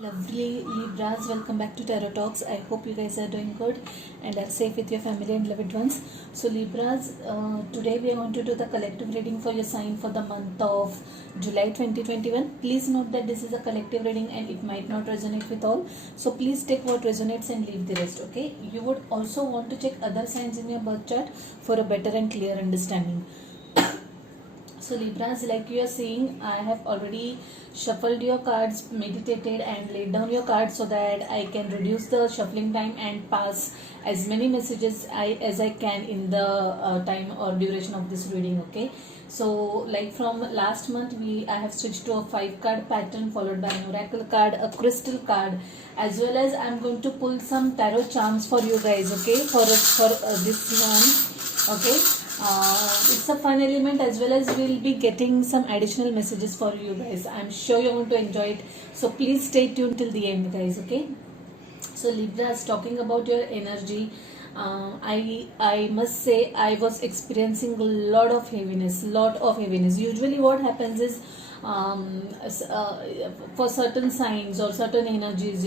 Lovely Libras, welcome back to Tarot Talks. I hope you guys are doing good and are safe with your family and loved ones. So Libras, today we are going to do the collective reading for your sign for the month of July 2021. Please note that this is a collective reading and it might not resonate with all. So please take what resonates and leave the rest, okay? You would also want to check other signs in your birth chart for a better and clear understanding. So Libras, like you are seeing, I have already shuffled your cards, meditated and laid down your cards so that I can reduce the shuffling time and pass as many messages as I can in the time or duration of this reading, okay? So like from last month I have switched to a 5-card pattern followed by an oracle card, a crystal card, as well as I'm going to pull some tarot charms for you guys, okay, for this month, okay. It's a fun element, as well as we'll be getting some additional messages for you guys. I'm sure you're going to enjoy it, so please stay tuned till the end, guys, okay? So Libras, talking about your energy, I must say I was experiencing a lot of heaviness. Usually what happens is for certain signs or certain energies,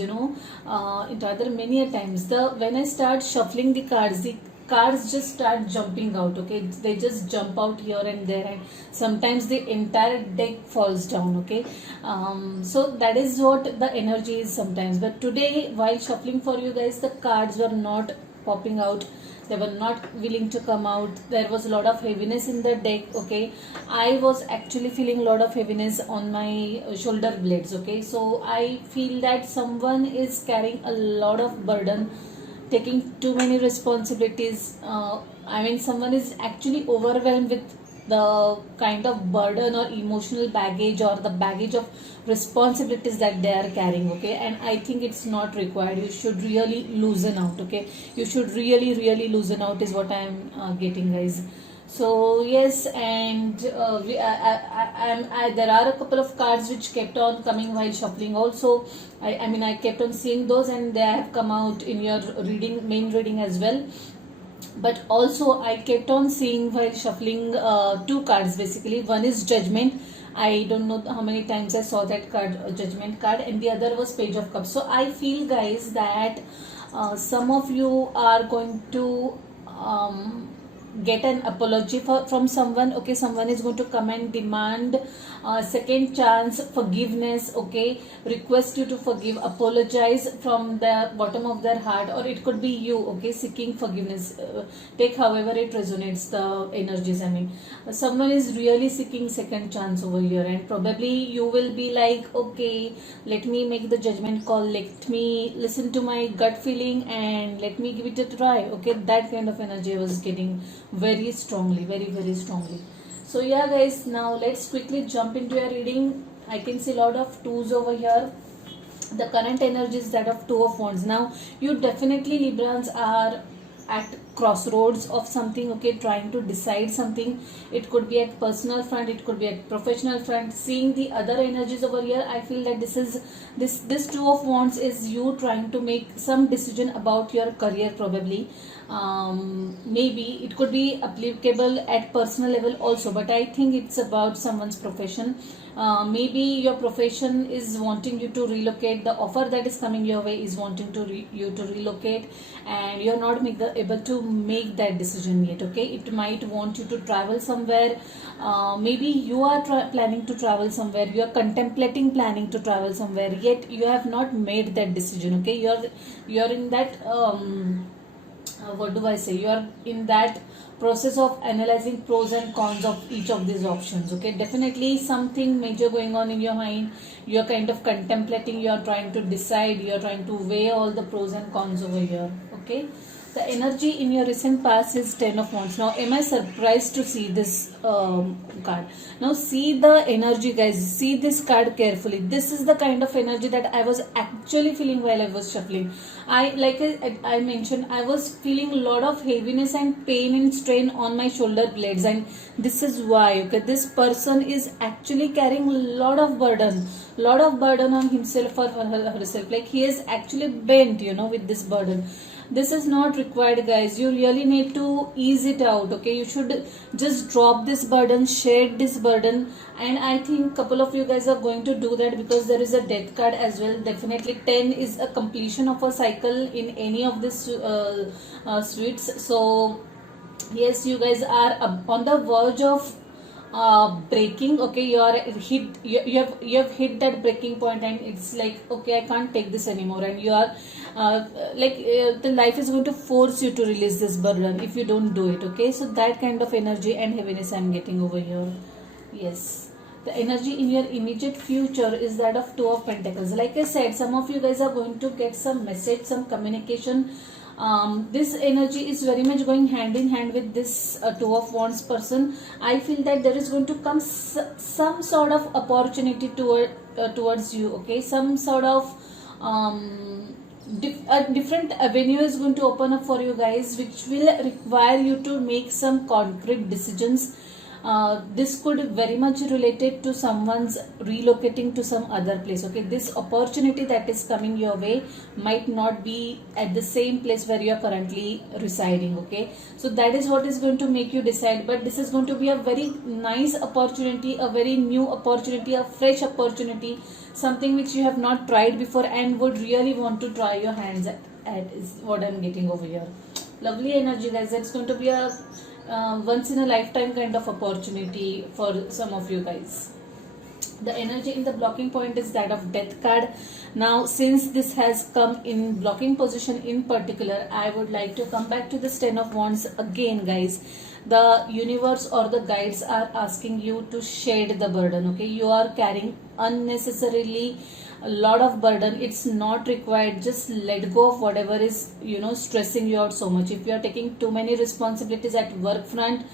rather many a times, when I start shuffling the cards just start jumping out, okay? They just jump out here and there, and sometimes the entire deck falls down, okay? So that is what the energy is sometimes. But today, while shuffling for you guys, the cards were not popping out. They were not willing to come out. There was a lot of heaviness in the deck, okay? I was actually feeling a lot of heaviness on my shoulder blades, okay? So I feel that someone is carrying a lot of burden, taking too many responsibilities. Someone is actually overwhelmed with the kind of burden or emotional baggage or the baggage of responsibilities that they are carrying, okay? And I think it's not required. You should really loosen out, okay? You should really loosen out is what I'm getting, guys. So yes, and there are a couple of cards which kept on coming while shuffling also. I kept on seeing those, and they have come out in your main reading as well. But also I kept on seeing while shuffling 2 cards basically. One is Judgment. I don't know how many times I saw that card, Judgment card, and the other was Page of Cups. So I feel, guys, that some of you are going to get an apology from someone, okay? Someone is going to come and demand second chance, forgiveness, okay? Request you to forgive, apologize from the bottom of their heart, or it could be you, okay, seeking forgiveness. Take however it resonates, the energies. Someone is really seeking second chance over here, and probably you will be like, okay, let me make the judgment call, let me listen to my gut feeling and let me give it a try, okay? That kind of energy I was getting very strongly, very strongly. So yeah, guys, now let's quickly jump into your reading. I can see a lot of 2s over here. The current energy is that of 2 of Wands. Now you definitely, Librans, are at crossroads of something, okay? Trying to decide something. It could be at personal front, it could be at professional front. Seeing the other energies over here, I feel that this 2 of Wands is you trying to make some decision about your career, probably. Maybe it could be applicable at personal level also, but I think it's about someone's profession. Maybe your profession is wanting you to relocate. The offer that is coming your way is wanting you to relocate, and you're not able to make that decision yet, okay? It might want you to travel somewhere. Maybe you are planning to travel somewhere. You are contemplating planning to travel somewhere, yet you have not made that decision, okay? You're in that what do I say? You are in that process of analyzing pros and cons of each of these options, okay? Definitely something major going on in your mind. You are kind of contemplating, you are trying to decide, you are trying to weigh all the pros and cons over here, okay? The energy in your recent past is 10 of Wands. Now, am I surprised to see this card? Now, see the energy, guys. See this card carefully. This is the kind of energy that I was actually feeling while I was shuffling. Like I mentioned, I was feeling a lot of heaviness and pain and strain on my shoulder blades, and this is why, okay? This person is actually carrying a lot of burden, lot of burden on himself or herself, like he is actually bent, with this burden. This is not required, guys. You really need to ease it out, okay? You should just drop this burden, shed this burden. And I think couple of you guys are going to do that, because there is a death card as well. Definitely 10 is a completion of a cycle in any of these suites. So yes, you guys are on the verge of breaking, okay? You are hit, you have hit that breaking point, and it's like, okay, I can't take this anymore, and you are the life is going to force you to release this burden if you don't do it, okay? So that kind of energy and heaviness I'm getting over here. Yes, the energy in your immediate future is that of Two of Pentacles. Like I said, some of you guys are going to get some message, some communication. This energy is very much going hand in hand with this Two of Wands person. I feel that there is going to come some sort of opportunity towards you, okay? Some sort of a different avenue is going to open up for you guys, which will require you to make some concrete decisions. This could very much related to someone's relocating to some other place, okay? This opportunity that is coming your way might not be at the same place where you are currently residing, okay? So that is what is going to make you decide. But this is going to be a very nice opportunity, a very new opportunity, a fresh opportunity, something which you have not tried before and would really want to try your hands at is what I'm getting over here. Lovely energy, guys. It's going to be a once in a lifetime kind of opportunity for some of you guys. The energy in the blocking point is that of death card. Now, since this has come in blocking position in particular, I would like to come back to this 10 of Wands again, guys. The universe or the guides are asking you to shed the burden, okay? You are carrying unnecessarily a lot of burden. It's not required. Just let go of whatever is stressing you out so much. If you are taking too many responsibilities at work front,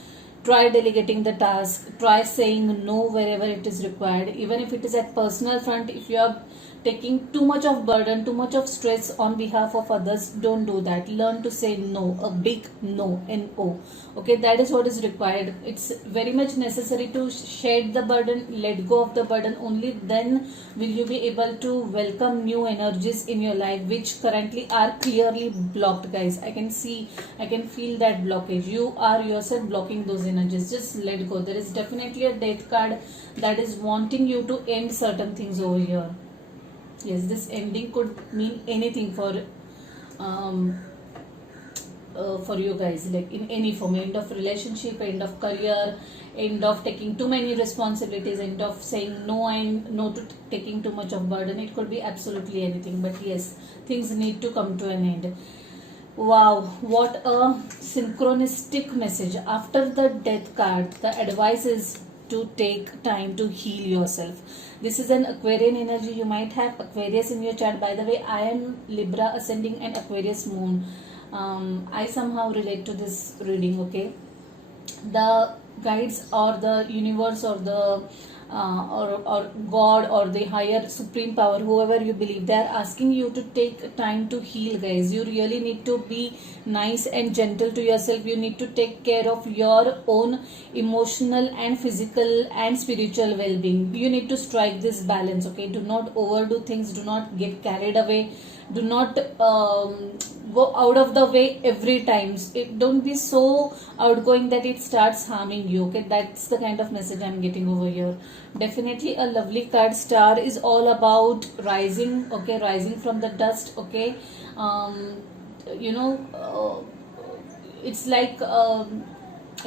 try delegating the task, try saying no wherever it is required. Even if it is at personal front, if you are taking too much of burden, too much of stress on behalf of others, don't do that. Learn to say no, a big no, N-O. Okay, that is what is required. It's very much necessary to shed the burden, let go of the burden. Only then will you be able to welcome new energies in your life, which currently are clearly blocked, guys. I can feel that blockage. You are yourself blocking those energies. Just let go. There is definitely a death card that is wanting you to end certain things over here. Yes, this ending could mean anything for you guys, like in any form. End of relationship, end of career, end of taking too many responsibilities, end of saying no and no to taking too much of burden. It could be absolutely anything, but yes, things need to come to an end. Wow, what a synchronistic message. After the death card, the advice is to take time to heal yourself. This is an Aquarian energy. You might have Aquarius in your chart. By the way, I am Libra ascending and Aquarius moon. I somehow relate to this reading, okay? The guides or the universe or the or God or the higher supreme power, whoever you believe, they are asking you to take time to heal, guys. You really need to be nice and gentle to yourself. You need to take care of your own emotional and physical and spiritual well-being. You need to strike this balance, okay? Do not overdo things. Do not get carried away. Do not go out of the way every time. Don't be so outgoing that it starts harming you, okay? That's the kind of message I'm getting over here. Definitely a lovely card. Star is all about rising, okay? Rising from the dust, okay? It's like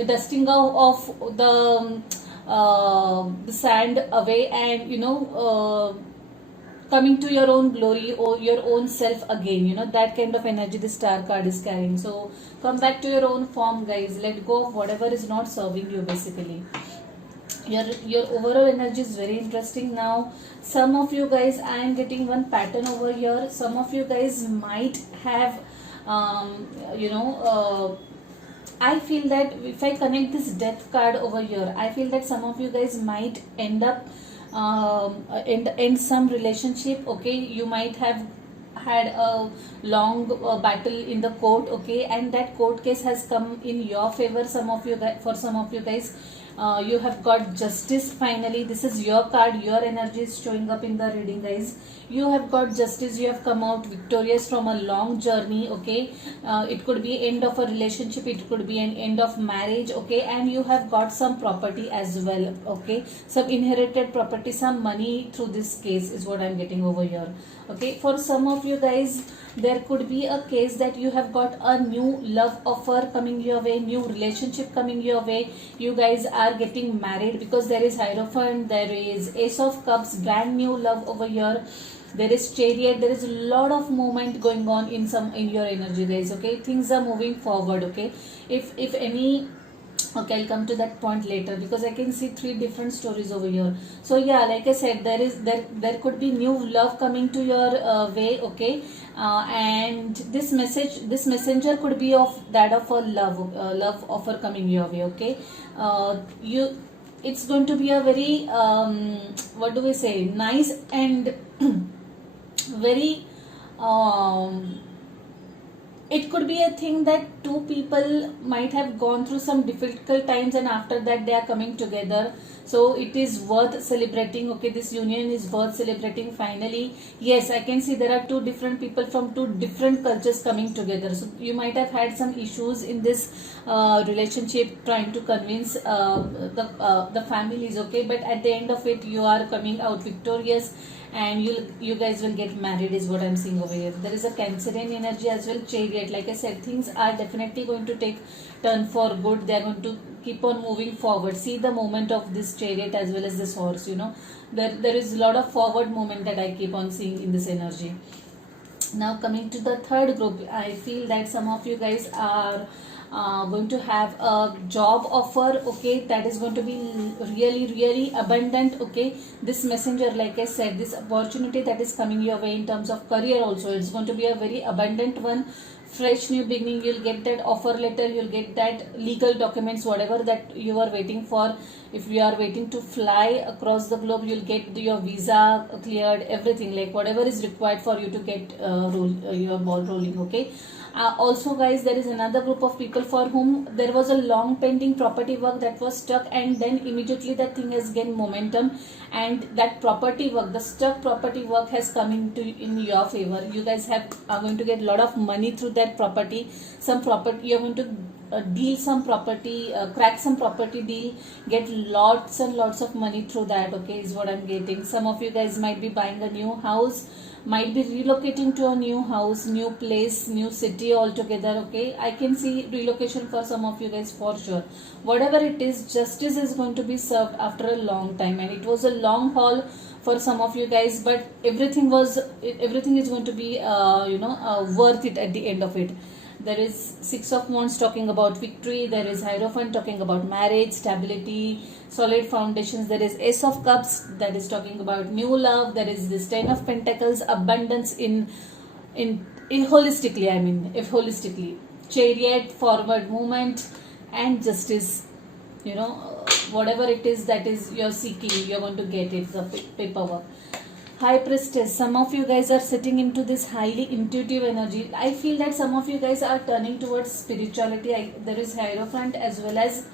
dusting of the sand away, and coming to your own glory or your own self again. That kind of energy the star card is carrying. So come back to your own form, guys. Let go of whatever is not serving you, basically. Your overall energy is very interesting. Now, some of you guys, I am getting one pattern over here. Some of you guys might have I feel that if I connect this death card over here, I feel that some of you guys might end up end some relationship, okay? You might have had a long battle in the court, okay, and that court case has come in your favor. For some of you guys, You have got justice. Finally, this is your card, your energy is showing up in the reading, guys. You have got justice. You have come out victorious from a long journey, okay. It could be end of a relationship, it could be an end of marriage, okay. And you have got some property as well, okay. Some inherited property, some money through this case is what I'm getting over here, okay. For some of you guys, there could be a case that you have got a new love offer coming your way, new relationship coming your way. You guys are getting married, because there is Hierophant, there is Ace of Cups, brand new love over here. There is Chariot. There is a lot of movement going on in your energy, guys, okay. Things are moving forward, okay. If any, okay, I'll come to that point later, because I can see 3 different stories over here. So yeah, like I said, there could be new love coming to your way, okay. And this messenger could be of that of a love offer coming your way, okay. It's going to be a very what do we say, nice and very it could be a thing that 2 people might have gone through some difficult times, and after that they are coming together. So it is worth celebrating, okay. This union is worth celebrating. Finally, yes, I can see there are 2 different people from 2 different cultures coming together. So you might have had some issues in this relationship, trying to convince the families, okay. But at the end of it, you are coming out victorious, and you guys will get married is what I'm seeing over here. There is a Cancerian energy as well. Chariot, like I said, things are definitely going to take turn for good. They are going to keep on moving forward. See the movement of this Chariot as well as this horse, you know. There is a lot of forward movement that I keep on seeing in this energy. Now coming to the third group, I feel that some of you guys are going to have a job offer, okay. That is going to be really abundant, okay. This messenger, like I said, this opportunity that is coming your way in terms of career also, it's going to be a very abundant one. Fresh new beginning, you'll get that offer letter, you'll get that legal documents, whatever that you are waiting for. If you are waiting to fly across the globe, you'll get your visa cleared, everything, like whatever is required for you to get your ball rolling, okay. Also guys, there is another group of people for whom there was a long pending property work that was stuck, and then immediately that thing has gained momentum, and that property work, the stuck property work has come in your favor. You guys are going to get a lot of money through that property. Some property, you're going to deal some property, crack some property deal, get lots and lots of money through that, okay, is what I'm getting. Some of you guys might be buying a new house, might be relocating to a new house, new place, new city altogether, okay. I can see relocation for some of you guys for sure. Whatever it is, justice is going to be served after a long time, and it was a long haul for some of you guys, but everything is going to be worth it at the end of it. There is 6 of Wands talking about victory. There is Hierophant talking about marriage, stability, solid foundations. There is Ace of Cups that is talking about new love. There is this 10 of Pentacles, abundance in holistically. I mean, if holistically, Chariot, forward movement, and justice. You know, whatever it is that is you're seeking, you're going to get it. The paperwork. High Priestess, some of you guys are sitting into this highly intuitive energy. I feel that some of you guys are turning towards spirituality. There is Hierophant as well as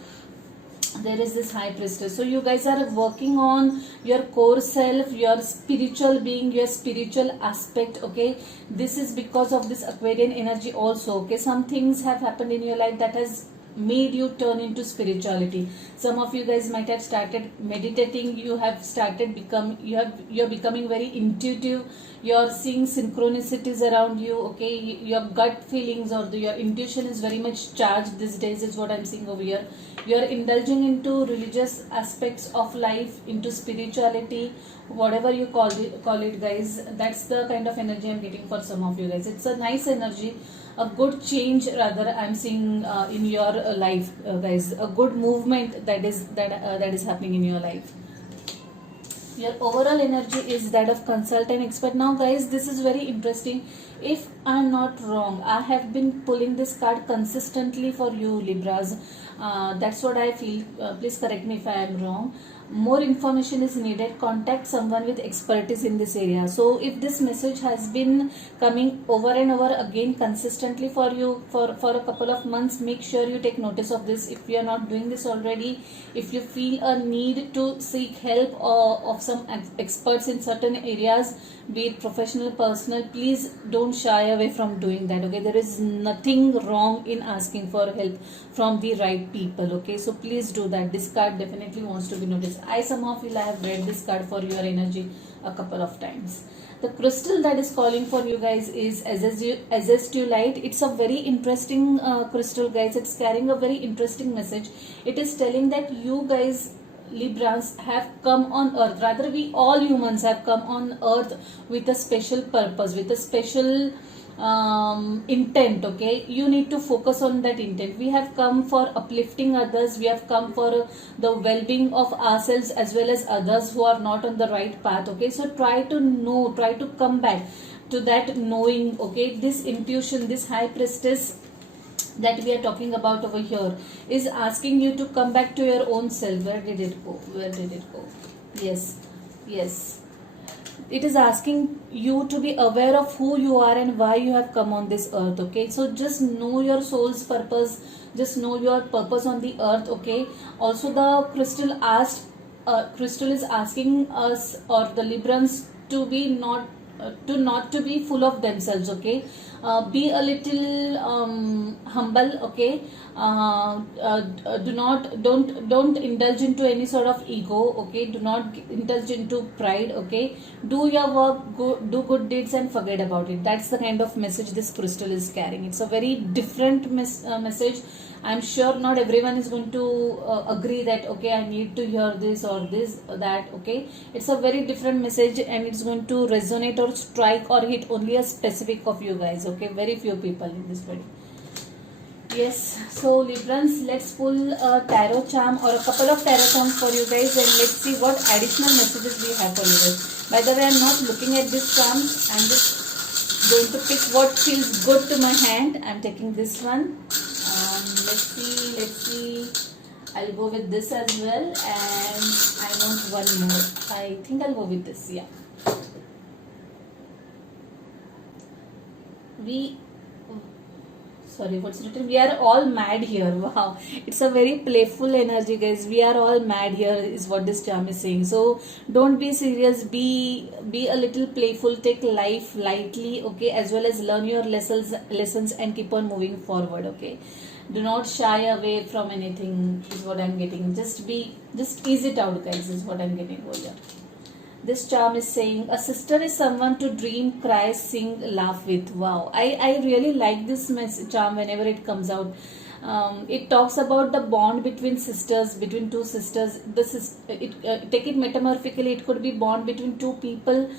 there is this High Priestess. So you guys are working on your core self, your spiritual being, your spiritual aspect, okay. This is because of this Aquarian energy also, okay. Some things have happened in your life that has made you turn into spirituality. Some of you guys might have started meditating. You have started you're becoming very intuitive. You're seeing synchronicities around you, okay. Your gut feelings or your intuition is very much charged these days is what I'm seeing over here. You're indulging into religious aspects of life, into spirituality, whatever you call it guys. That's the kind of energy I'm getting for some of you guys. It's a nice energy, a good change rather I'm seeing in your life, guys. A good movement that is happening in your life. Your overall energy is that of consultant expert. Now guys, this is very interesting. If I'm not wrong, I have been pulling this card consistently for you Libras. That's what I feel. Please correct me if I am wrong. more information is needed, contact someone with expertise in this area. So if this message has been coming over and over again consistently for you for a couple of months, make sure you take notice of this. If you are not doing this already, if you feel a need to seek help of some experts in certain areas, be it professional, personal, please don't shy away from doing that. Okay, there is nothing wrong in asking for help from the right people. Okay, so please do that. This card definitely wants to be noticed. I somehow feel I have read this card for your energy a couple of times. The crystal that is calling for you guys is azeztulite. It's a very interesting crystal, guys. It's carrying a very interesting message. It is telling that you guys, Librans, have come on earth, rather we all humans have come on earth with a special purpose, with a special intent. Okay, you need to focus on that intent. We have come for uplifting others, we have come for the well-being of ourselves as well as others who are not on the right path. Okay, so try to come back to that knowing. Okay, this intuition, this high priestess that we are talking about over here is asking you to come back to your own self. Where did it go? Yes, it is asking you to be aware of who you are and why you have come on this earth. Okay, so just know your soul's purpose, just know your purpose on the earth. Okay, also the crystal is asking us, or the Librans, to be not to be full of themselves. Okay, be a little humble. Okay, don't indulge into any sort of ego. Okay, do not indulge into pride. Okay, do your work, do good deeds and forget about it. That's the kind of message this crystal is carrying. It's a very different message. I'm sure not everyone is going to agree that okay, I need to hear this or this or that. Okay, it's a very different message and it's going to resonate or strike or hit only a specific of you guys. Okay, very few people in this video. Yes, so Librans, let's pull a tarot charm or a couple of tarot charms for you guys, and let's see what additional messages we have for you guys. By the way, I'm not looking at this charm. I'm just going to pick what feels good to my hand. I'm taking this one. Let's see. I'll go with this as well, and I want one more. I think I'll go with this. Yeah. What's written? We are all mad here. Wow, it's a very playful energy, guys. We are all mad here is what this charm is saying. So don't be serious. Be a little playful. Take life lightly. Okay, as well as learn your lessons and keep on moving forward. Okay. Do not shy away from anything is what I'm getting. Just ease it out, guys, is what I'm getting over here. This charm is saying a sister is someone to dream, cry, sing, laugh with. Wow, I really like this charm whenever it comes out. It talks about the bond between sisters, between two sisters. Take it metaphorically, it could be bond between two people,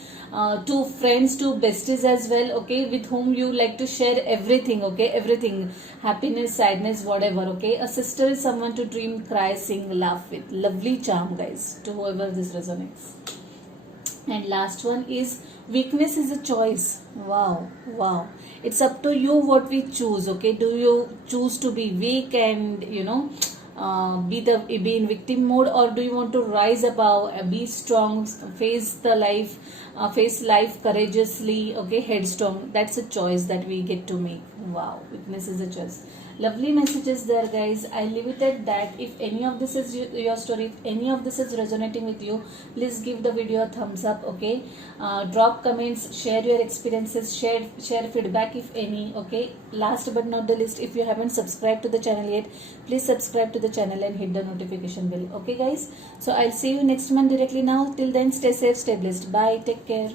two friends, two besties as well. Okay, with whom you like to share everything. Okay, everything, happiness, sadness, whatever. Okay, a sister is someone to dream, cry, sing, laugh with. Lovely charm, guys, to whoever this resonates. And last one is weakness is a choice. Wow, it's up to you what we choose. Okay, do you choose to be weak and be in victim mode, or do you want to rise above, be strong, face life courageously? Okay, headstrong. That's a choice that we get to make. Wow, weakness is a choice. Lovely messages there, guys. I leave it at that. If any of this is your story, if any of this is resonating with you, please give the video a thumbs up. Okay, drop comments, share your experiences, share feedback if any. Okay, last but not the least, if you haven't subscribed to the channel yet, please subscribe to the channel and hit the notification bell. Okay, guys, so I'll see you next month directly now. Till then, stay safe, stay blessed. Bye, take care.